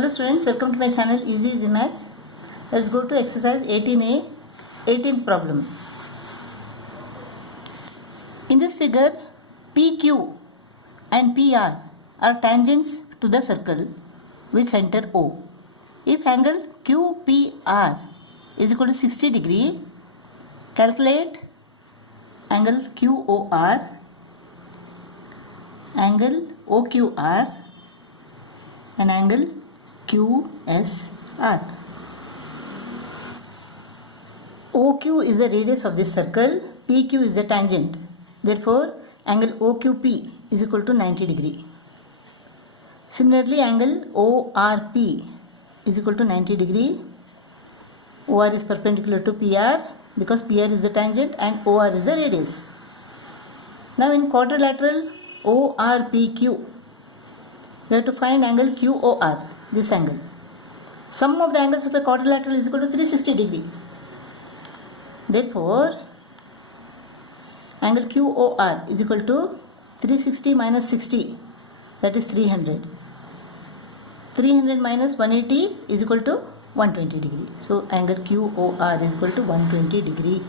Hello students, welcome to my channel Easy Easy Maths. Let's go to exercise 18A, 18th problem. In this figure, PQ and PR are tangents to the circle with center O. If angle QPR is equal to 60 degree, calculate angle QOR, angle OQR and angle QSR. OQ is the radius of this circle, PQ is the tangent. Therefore, angle OQP is equal to 90 degree. Similarly, angle ORP is equal to 90 degree. OR is perpendicular to PR because PR is the tangent and OR is the radius. Now in quadrilateral ORPQ, we have to find angle QOR, this angle. Sum of the angles of a quadrilateral is equal to 360 degree. Therefore, angle QOR is equal to 360 minus 60, that is 300. 300 minus 180 is equal to 120 degree. So, angle QOR is equal to 120 degree.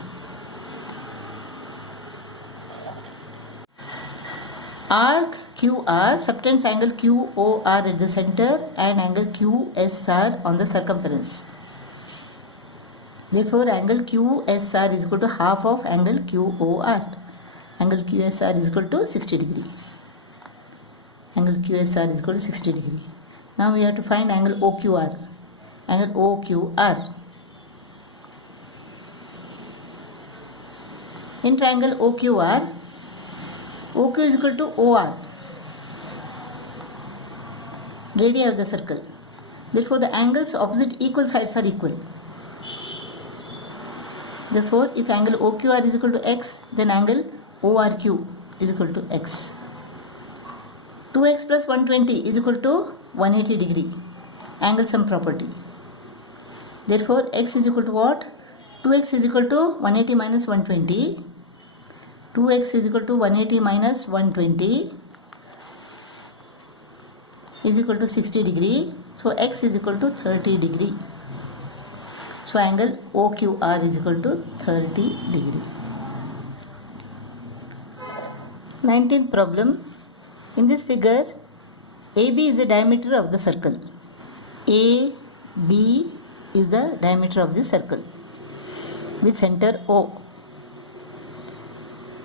Arc QR subtends angle QOR at the center and angle QSR on the circumference. Therefore, angle QSR is equal to half of angle QOR. Angle QSR is equal to 60 degree. Angle QSR is equal to 60 degree. Now we have to find angle OQR. Angle OQR. In triangle OQR, OQ is equal to OR, radii of the circle. Therefore, the angles opposite equal sides are equal. Therefore, if angle OQR is equal to x, then angle ORQ is equal to x. 2x plus 120 is equal to 180 degree. Angle sum property. Therefore, x is equal to what? 2x is equal to 180 minus 120. 2x is equal to 180 minus 120 is equal to 60 degree. So, x is equal to 30 degree. So, angle OQR is equal to 30 degree. 19th problem. In this figure, AB is the diameter of the circle. AB is the diameter of the circle with center O.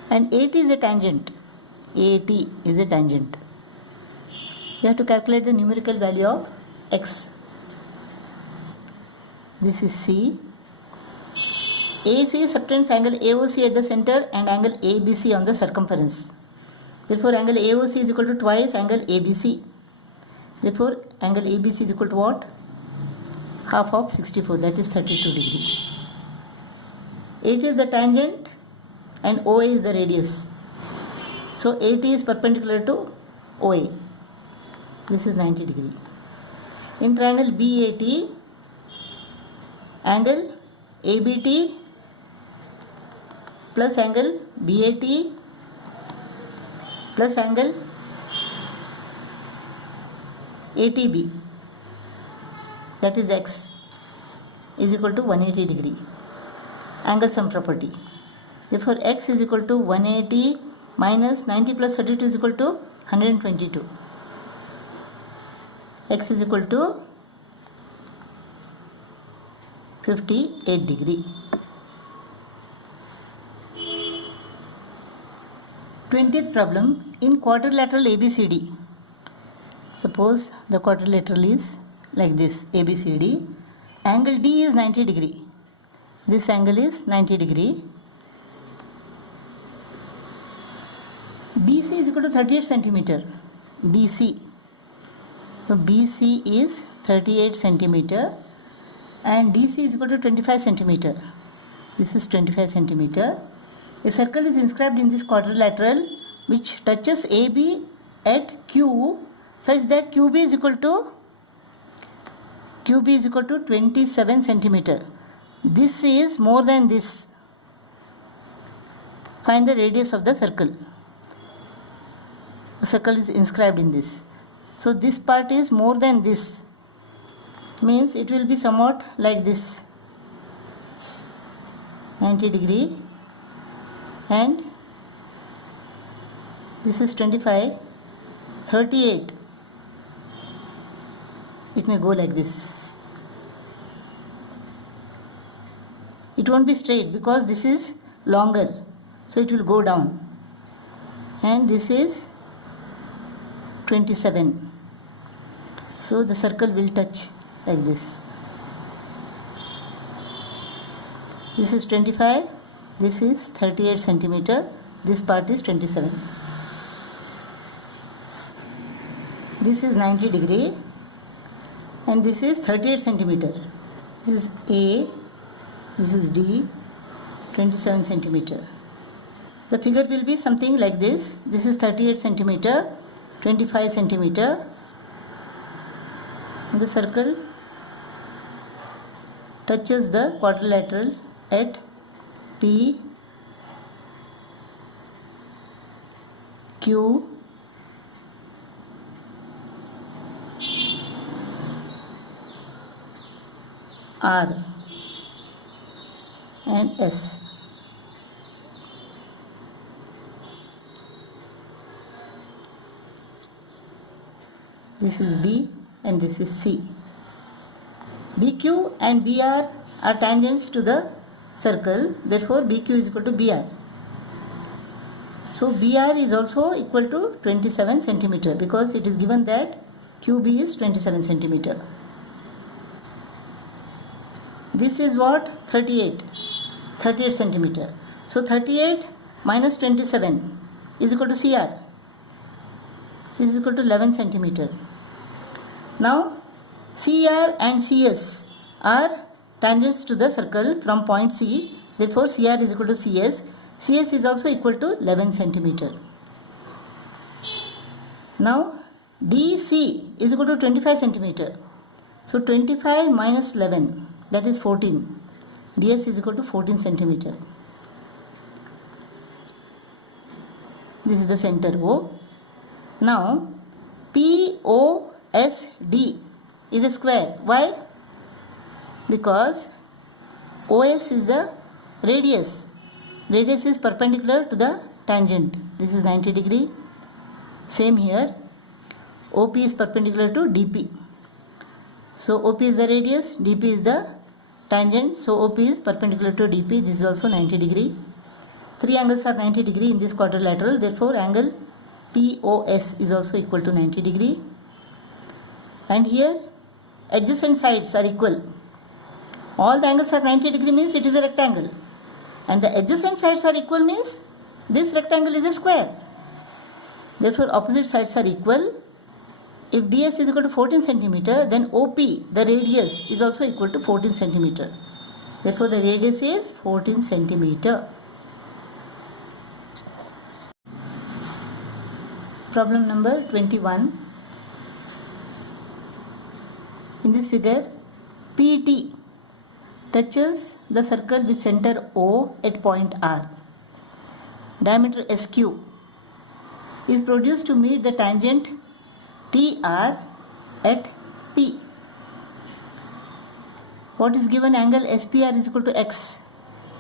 And AT is a tangent. AT is a tangent. You have to calculate the numerical value of x. This is C. AC subtends angle AOC at the center and angle ABC on the circumference. Therefore, angle AOC is equal to twice angle ABC. Therefore, angle ABC is equal to what? Half of 64, that is 32 degree. AT is the tangent and OA is the radius. So, AT is perpendicular to OA. This is 90 degree. In triangle BAT, angle ABT plus angle BAT plus angle ATB, that is x, is equal to 180 degree. Angle sum property. Therefore, x is equal to 180 minus 90 plus 32 is equal to 122. X is equal to 58 degree. 20th problem. In quadrilateral ABCD, suppose the quadrilateral is like this, ABCD, angle D is 90 degree. This angle is 90 degree. BC is equal to 38 centimeter. BC. So BC is 38 centimeter and DC is equal to 25 centimeter. This is 25 centimeter. A circle is inscribed in this quadrilateral which touches AB at Q such that QB is equal to 27 centimeter. This is more than this. Find the radius of the circle. The circle is inscribed in this. So this part is more than this. means it will be somewhat like this, 90 degree, and this is 25, 38. It may go like this. It won't be straight because this is longer, so it will go down. And this is 27. So the circle will touch like this. This is 25, this is 38 centimeter, this part is 27. This is 90 degree and this is 38 centimeter. This is A, this is D, 27 centimeter. The figure will be something like this. This is 38 centimeter, 25 centimeter. The circle touches the quadrilateral at P, Q, R and S. This is B and this is C. BQ and BR are tangents to the circle, therefore BQ is equal to BR. So BR is also equal to 27 centimeter because it is given that QB is 27 centimeter. This is what? 38 centimeter. So 38 minus 27 is equal to CR. This is equal to 11 centimeter. Now CR and CS are tangents to the circle from point C. Therefore CR is equal to CS. CS is also equal to 11 centimeter. Now DC is equal to 25 centimeter. So 25 minus 11, that is 14. DS is equal to 14 centimeter. This is the center O. Now POSD is a square. Why? Because OS is the radius. Radius is perpendicular to the tangent. This is 90 degree. Same here. OP is perpendicular to DP. So OP is the radius, DP is the tangent. So OP is perpendicular to DP. This is also 90 degree. Three angles are 90 degree in this quadrilateral. Therefore angle POS is also equal to 90 degree. And here adjacent sides are equal. All the angles are 90 degree means it is a rectangle. And the adjacent sides are equal means this rectangle is a square. Therefore opposite sides are equal. If DS is equal to 14 centimeter, then OP, the radius, is also equal to 14 centimeter. Therefore the radius is 14 centimeter. Problem number 21. In this figure, PT touches the circle with center O at point R. Diameter SQ is produced to meet the tangent TR at P. What is given? Angle SPR is equal to X.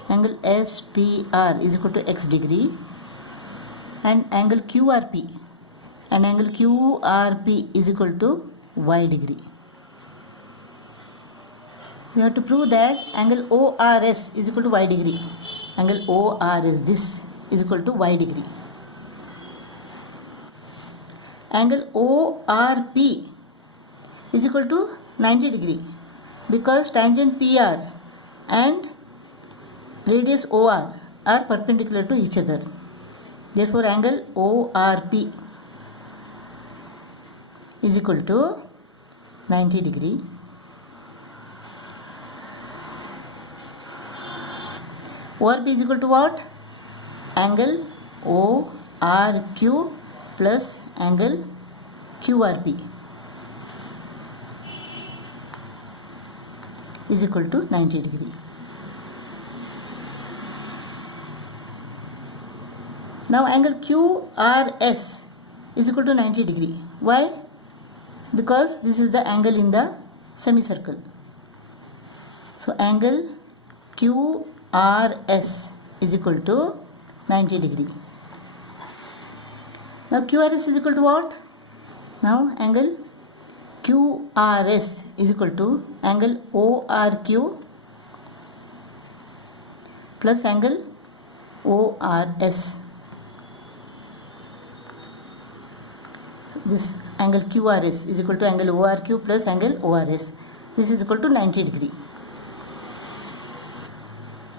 Angle SPR is equal to X degree. And angle QRP. And angle QRP is equal to Y degree. We have to prove that angle ORS is equal to Y degree. Angle ORS, this is equal to Y degree. Angle ORP is equal to 90 degree because tangent PR and radius OR are perpendicular to each other. Therefore angle ORP is equal to 90 degree. ORP is equal to what? Angle ORQ plus angle QRP is equal to 90 degree. Now angle QRS is equal to 90 degree. Why? Because this is the angle in the semicircle. So angle QRS is equal to 90 degree. Now QRS is equal to what? Now angle QRS is equal to angle ORQ plus angle ORS. So this angle QRS is equal to angle ORQ plus angle ORS. This is equal to 90 degree.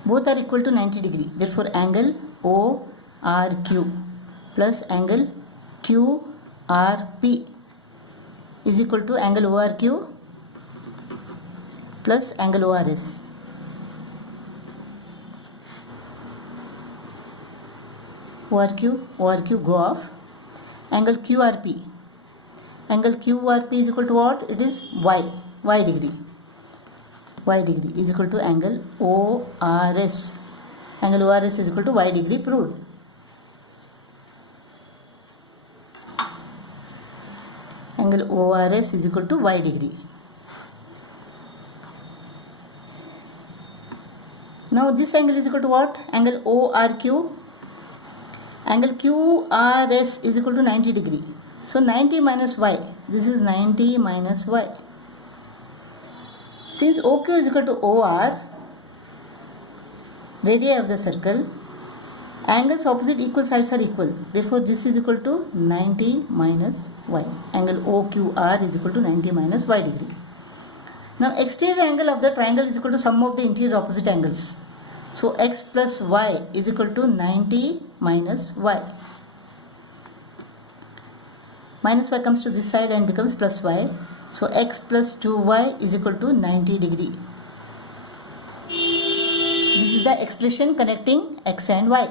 Both are equal to 90 degree. Therefore angle ORQ plus angle QRP is equal to angle ORQ plus angle ORS. ORQ go off. Angle QRP. Angle QRP is equal to what? It is Y degree. Y degree is equal to angle ORS. Angle ORS is equal to Y degree proved. Angle ORS is equal to Y degree. Now this angle is equal to what? Angle ORQ. Angle QRS is equal to 90 degree. So 90 minus Y. This is 90 minus Y. Since OQ is equal to OR, radii of the circle, angles opposite equal sides are equal. Therefore this is equal to 90 minus Y. Angle OQR is equal to 90 minus Y degree. Now exterior angle of the triangle is equal to sum of the interior opposite angles. So x plus y is equal to 90 minus y. Minus y comes to this side and becomes plus y. So x plus 2y is equal to 90 degree. This is the expression connecting x and y.